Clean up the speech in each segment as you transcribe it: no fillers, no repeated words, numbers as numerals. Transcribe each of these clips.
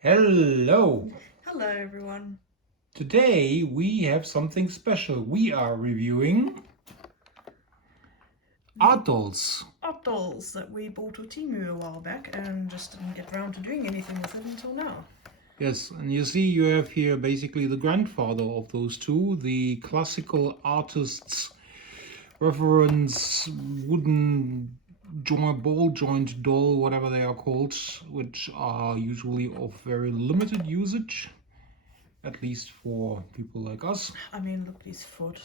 Hello! Hello everyone. Today we have something special. We are reviewing art dolls. Art dolls that we bought at Temu a while back and just didn't get around to doing anything with it until now. Yes, and you see you have here basically the grandfather of those two, the classical artist's reference wooden ball joint doll, whatever they are called, which are usually of very limited usage, at least for people like us. I mean, look at his foot.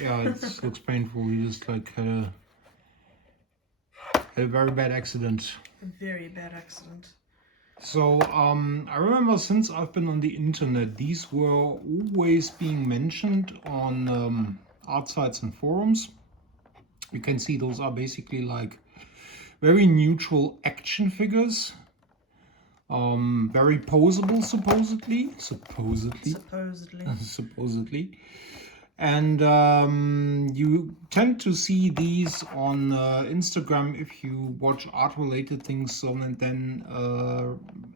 Yeah, it looks painful. He just had a very bad accident. A very bad accident. So I remember since I've been on the internet, these were always being mentioned on art sites and forums. You can see those are basically like very neutral action figures. Very posable, supposedly. Supposedly. And you tend to see these on Instagram if you watch art-related things and then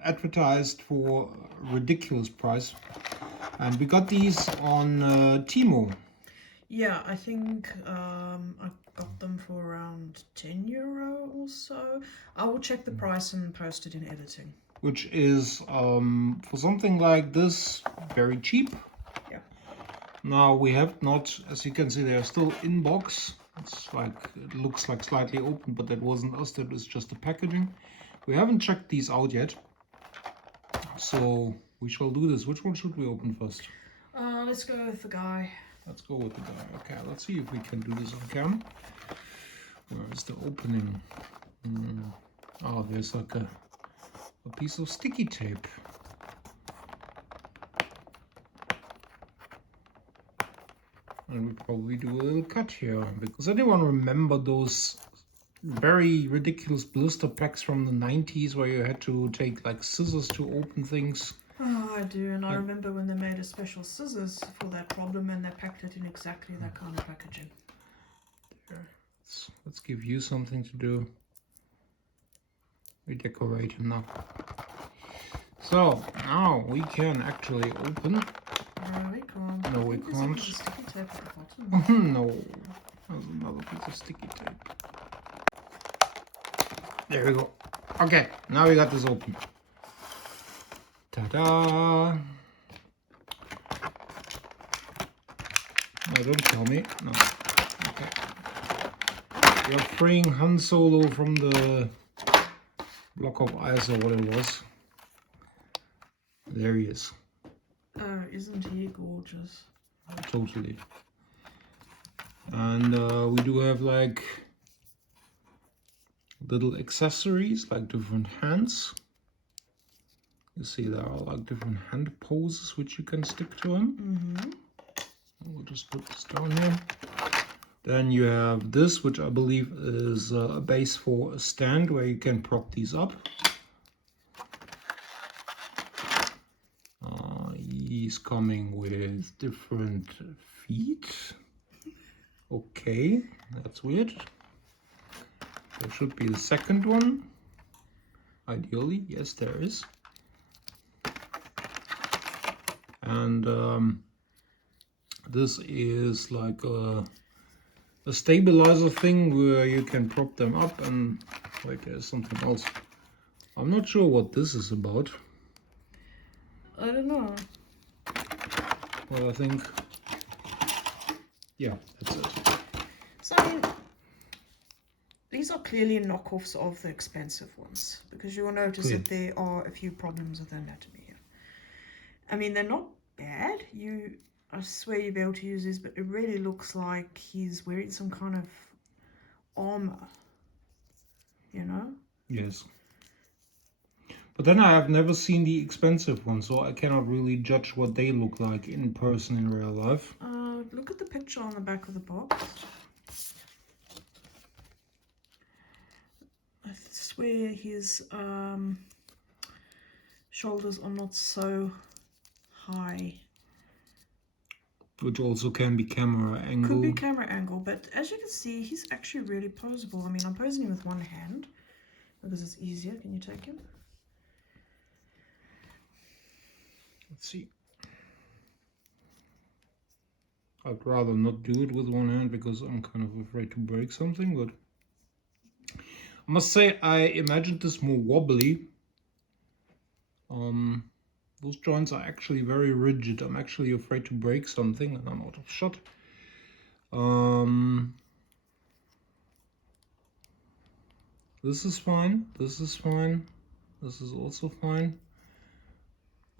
advertised for a ridiculous price. And we got these on Temu. Yeah, I think I got them for around €10 or so. I will check the price and post it in editing. Which is, for something like this, very cheap. Yeah. Now we have not, as you can see, they are still in box. It's like, it looks like slightly open, but that wasn't us, that was just the packaging. We haven't checked these out yet, so we shall do this. Which one should we open first? Let's go with the guy. Let's go with the guy. Okay, let's see if we can do this on cam. Where is the opening? Oh, there's like a piece of sticky tape. And we probably do a little cut here. Because anyone remember those very ridiculous blister packs from the 90s where you had to take like scissors to open things? Oh, I do, and I remember when they made a special scissors for that problem and they packed it in exactly that kind of packaging. There. Let's give you something to do. We decorate him now. So now we can actually open. No, we can't. No, we can't. There's a sticky tape at the bottom. No, there's another piece of sticky tape. There we go. Okay, now we got this open. Ta-da! No, don't tell me. No. Okay. You're freeing Han Solo from the block of ice or what it was. There he is. Oh, isn't he gorgeous? Totally. And we do have like little accessories, like different hands. You see there are like different hand poses which you can stick to him. We'll just put this down here. Then you have this, which I believe is a base for a stand where you can prop these up. He's coming with different feet. Okay, that's weird. There should be the second one. Ideally, yes, there is. And this is like a stabilizer thing where you can prop them up, and wait, there's something else. I'm not sure what this is about. I don't know. Well, I think, yeah, that's it. So, I mean, these are clearly knockoffs of the expensive ones, because you will notice that there are a few problems with the anatomy here. I mean, they're not bad. I swear you'll be able to use this, but it really looks like he's wearing some kind of armor, you know? Yes. But then I have never seen the expensive ones, so I cannot really judge what they look like in person in real life. Look at the picture on the back of the box. I swear his shoulders are not so high. Which also can be camera angle. Could be camera angle, but as you can see, he's actually really posable. I mean, I'm posing him with one hand because it's easier. Can you take him? Let's see. I'd rather not do it with one hand because I'm kind of afraid to break something, but I must say I imagined this more wobbly. Those joints are actually very rigid. I'm actually afraid to break something and I'm out of shot. This is fine. This is fine. This is also fine.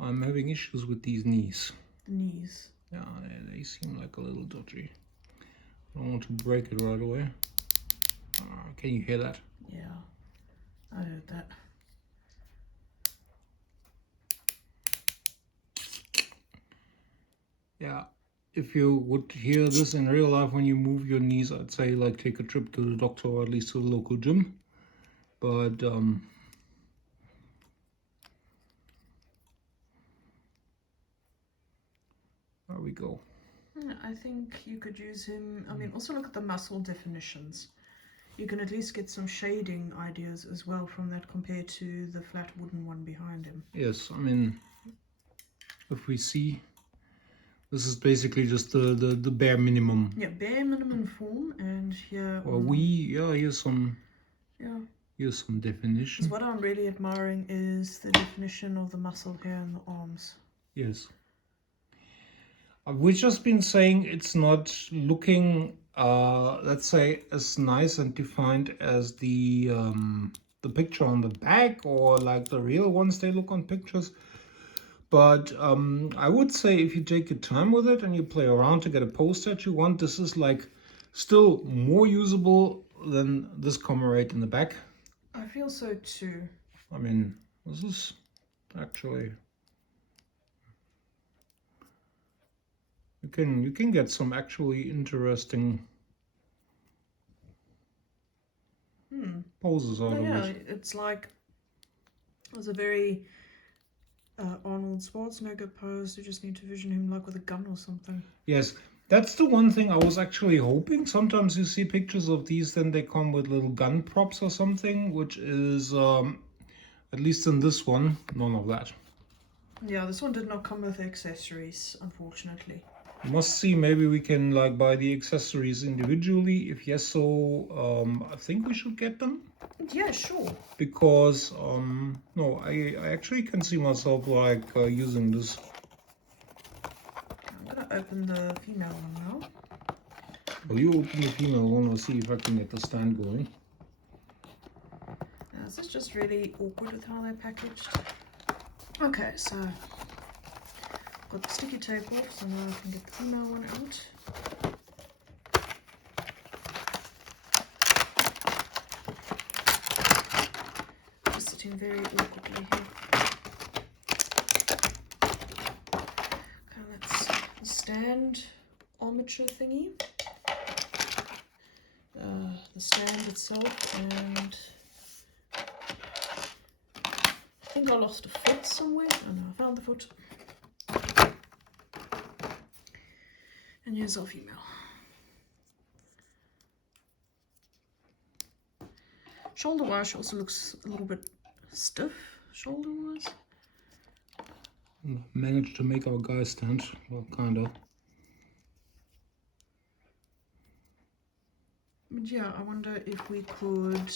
I'm having issues with these knees. The knees. Yeah, they seem like a little dodgy. I don't want to break it right away. Can you hear that? Yeah, I heard that. Yeah, if you would hear this in real life when you move your knees, I'd say like take a trip to the doctor or at least to the local gym. But there we go. I think you could use him. I mean, also look at the muscle definitions. You can at least get some shading ideas as well from that compared to the flat wooden one behind him. Yes, I mean, if we see, this is basically just the bare minimum. Yeah, bare minimum form, and here. Well, here's some. Yeah. Here's some definition. What I'm really admiring is the definition of the muscle here in the arms. Yes. We've just been saying it's not looking, let's say, as nice and defined as the picture on the back or like the real ones they look on pictures. But I would say if you take your time with it and you play around to get a pose that you want, this is like still more usable than this commemorate in the back. I feel so too. I mean, this is actually... You can get some actually interesting poses out of it. It's like there's a very Arnold Schwarzenegger pose. You just need to vision him like with a gun or something. Yes, that's the one thing I was actually hoping. Sometimes you see pictures of these, then they come with little gun props or something, which is, at least in this one, none of that. Yeah, this one did not come with accessories, unfortunately. Must see, maybe we can like buy the accessories individually. If yes, so I think we should get them. Yeah, sure. Because no, I actually can see myself like using this. I'm gonna open the female one now. Well, you open the female one. I'll see if I can get the stand going. This is just really awkward with how they're packaged. Okay, so got the sticky tape off, so now I can get the female one out. Just sitting very awkwardly here. Okay, that's the stand armature thingy. The stand itself, and I think I lost a foot somewhere. Oh no, I found the foot. And here's our female. Shoulder-wise, she also looks a little bit stiff, shoulder-wise. Managed to make our guy stand, well, kinda. But yeah, I wonder if we could...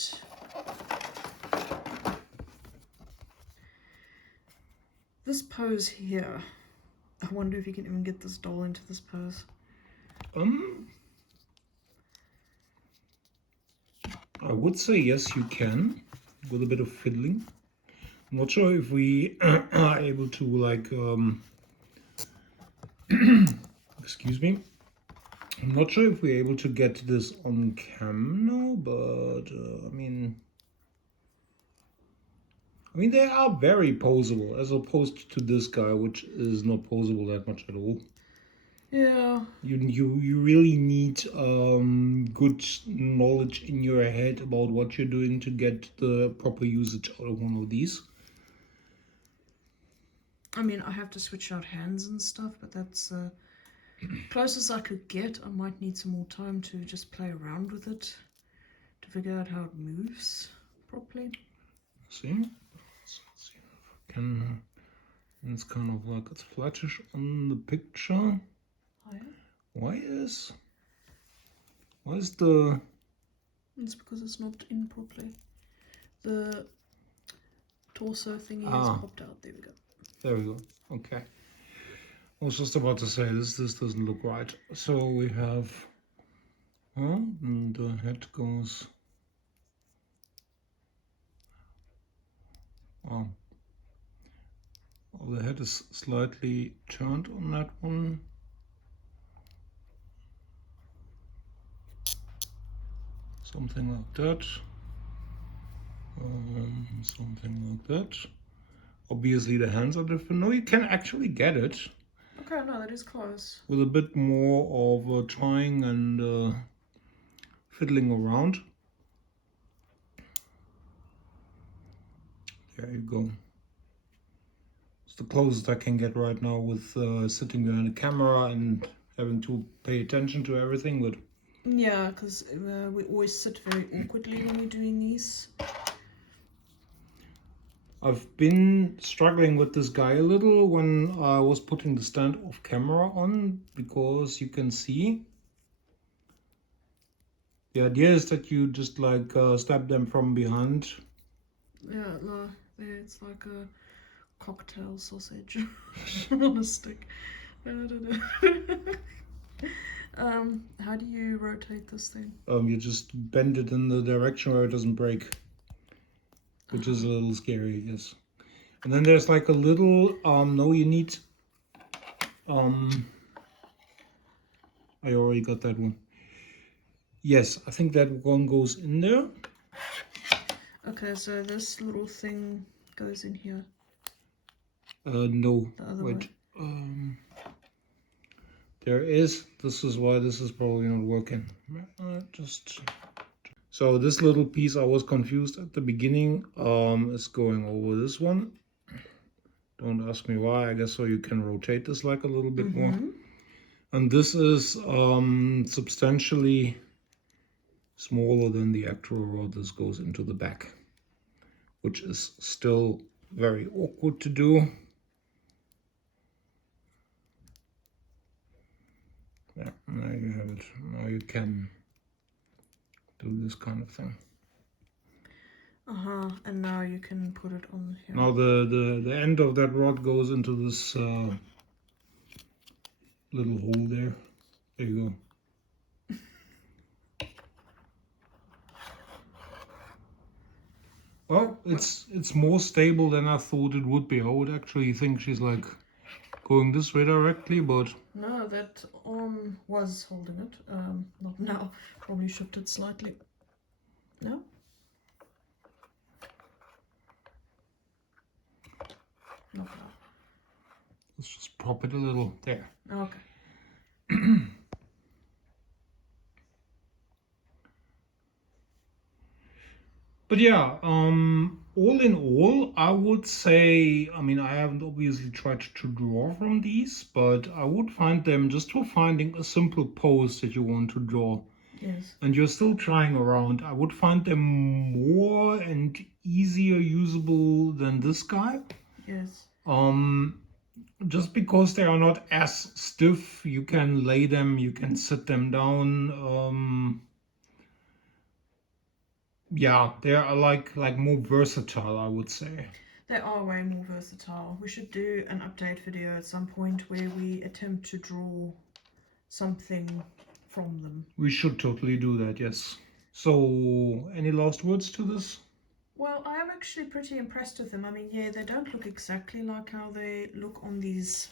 This pose here, I wonder if you can even get this doll into this pose. I would say yes, you can, with a bit of fiddling. I'm not sure if we are able to like, excuse me. I'm not sure if we're able to get this on cam now, but I mean they are very posable as opposed to this guy, which is not posable that much at all. Yeah. You really need good knowledge in your head about what you're doing to get the proper usage out of one of these. I mean, I have to switch out hands and stuff, but that's closest I could get. I might need some more time to just play around with it to figure out how it moves properly. See? Let's see if I can And it's kind of like it's flattish on the picture. Oh, yeah? Why is the... It's because it's not in properly. The torso thingy has Ah, popped out. There we go. there we go. Okay. I was just about to say this doesn't look right. So we have, and the head goes, oh, the head is slightly turned on that one. Something like that. Something like that. Obviously the hands are different. No, you can actually get it. Okay, no, that is close. With a bit more of trying and fiddling around. There you go. It's the closest I can get right now with sitting behind a camera and having to pay attention to everything, but Yeah, because we always sit very awkwardly when we're doing these. I've been struggling with this guy a little when I was putting the stand off camera on, because you can see the idea is that you just like stab them from behind. Yeah, no, it's like a cocktail sausage on a stick. How do you rotate this thing? You just bend it in the direction where it doesn't break, which is a little scary, yes. And then there's like a little, no, you need, I already got that one. Yes, I think that one goes in there. Okay, so this little thing goes in here. No, The other wait. way. This is why this is probably not working. So this little piece I was confused at the beginning is going over this one. Don't ask me why, I guess so you can rotate this like a little bit more. And this is substantially smaller than the actual rod. This goes into the back, which is still very awkward to do. Yeah, now you have it. Now you can do this kind of thing. And now you can put it on here. Now the end of that rod goes into this little hole there. There you go. Well, it's more stable than I thought it would be. I would actually think she's like going this way directly, but no, that arm was holding it. Not now. Probably shifted slightly. No. Not now. let's just prop it a little there. Okay. But yeah, all in all, I would say, I mean, I haven't obviously tried to draw from these, but I would find them just for finding a simple pose that you want to draw. Yes. And you're still trying around, I would find them more and easier usable than this guy. Yes. Just because they are not as stiff, you can lay them, you can sit them down. Yeah, they are like more versatile, I would say. They are way more versatile. We should do an update video at some point where we attempt to draw something from them. We should totally do that, yes. So, any last words to this? Well, I am actually pretty impressed with them. I mean, yeah, they don't look exactly like how they look on these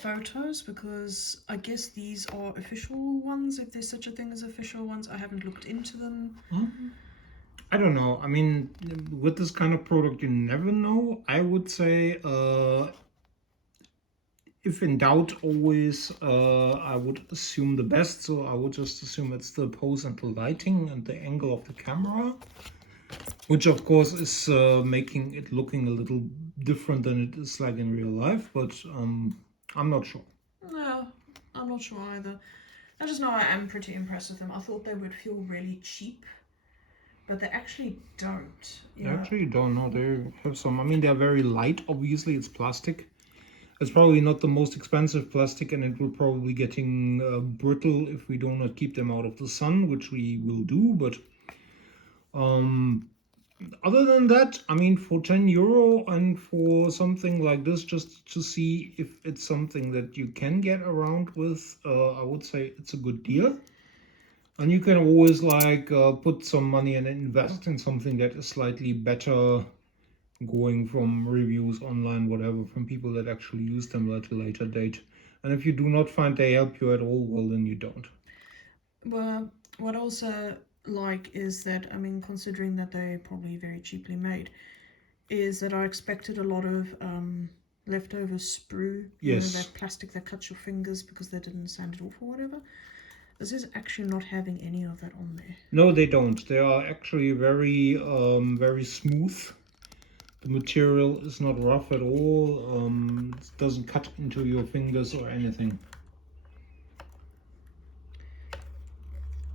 photos, because I guess these are official ones, if there's such a thing as official ones. I haven't looked into them. I don't know. I mean, with this kind of product, you never know. I would say, if in doubt, always, I would assume the best. So I would just assume it's the pose and the lighting and the angle of the camera, which of course is making it looking a little different than it is like in real life. But I'm not sure. No, I'm not sure either. I just know I am pretty impressed with them. I thought they would feel really cheap, but they actually don't. They actually don't know. They have some, I mean, they're very light, obviously, it's plastic. It's probably not the most expensive plastic, and it will probably getting brittle if we do not keep them out of the sun, which we will do, but other than that, I mean, for 10 euro and for something like this, just to see if it's something that you can get around with, I would say it's a good deal. And you can always like put some money and invest in something that is slightly better, going from reviews online, whatever, from people that actually use them at a later date. And if you do not find they help you at all, well, then you don't. Well, what also like is that, I mean, considering that they're probably very cheaply made, is that I expected a lot of leftover sprue, you know, that plastic that cuts your fingers because they didn't sand it off or whatever. This is actually not having any of that on there. No, they don't. They are actually very, very smooth. The material is not rough at all. It doesn't cut into your fingers or anything.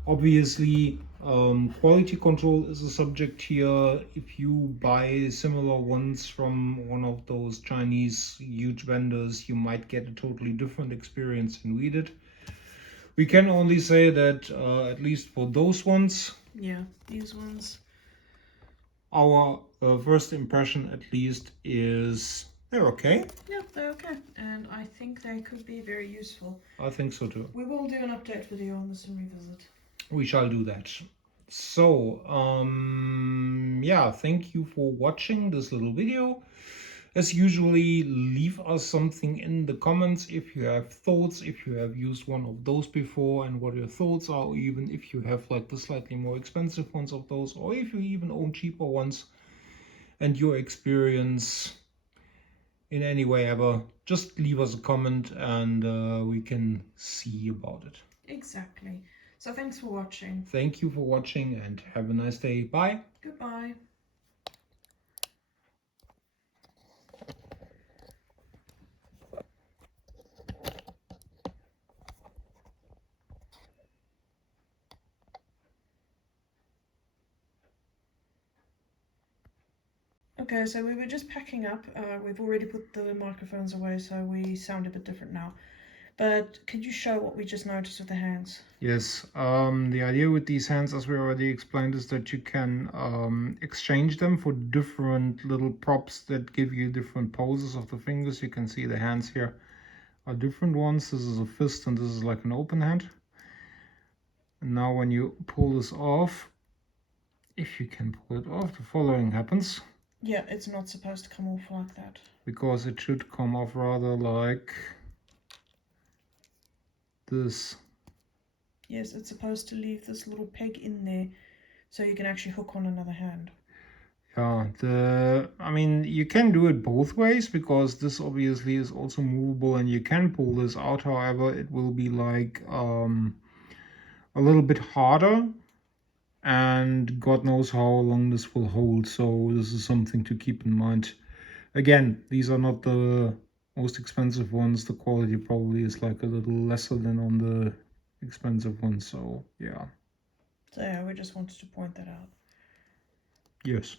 Obviously, quality control is a subject here. If you buy similar ones from one of those Chinese huge vendors, you might get a totally different experience than we did. We can only say that at least for those ones, yeah, these ones, our first impression at least is they're okay. Yeah, they're okay, and I think they could be very useful. I think so too. We will do an update video on this and revisit. We shall do that. So, yeah, thank you for watching this little video. As usually, leave us something in the comments if you have thoughts, if you have used one of those before and what your thoughts are, or even if you have like the slightly more expensive ones of those, or if you even own cheaper ones and your experience in any way ever. Just leave us a comment and we can see about it. Exactly. So thanks for watching. Thank you for watching and have a nice day. Bye. Goodbye. Okay, so we were just packing up. We've already put the microphones away, so we sound a bit different now. But could you show what we just noticed with the hands? Yes, the idea with these hands, as we already explained, is that you can exchange them for different little props that give you different poses of the fingers. You can see the hands here are different ones. This is a fist and this is like an open hand. And now when you pull this off, if you can pull it off, the following happens. Yeah, it's not supposed to come off like that. Because it should come off rather like this. Yes, it's supposed to leave this little peg in there so you can actually hook on another hand. Yeah, I mean, you can do it both ways because this obviously is also movable and you can pull this out. However, it will be like a little bit harder and God knows how long this will hold. So this is something to keep in mind. Again, these are not the most expensive ones. The quality probably is like a little lesser than on the expensive ones. So yeah. So yeah, we just wanted to point that out. Yes.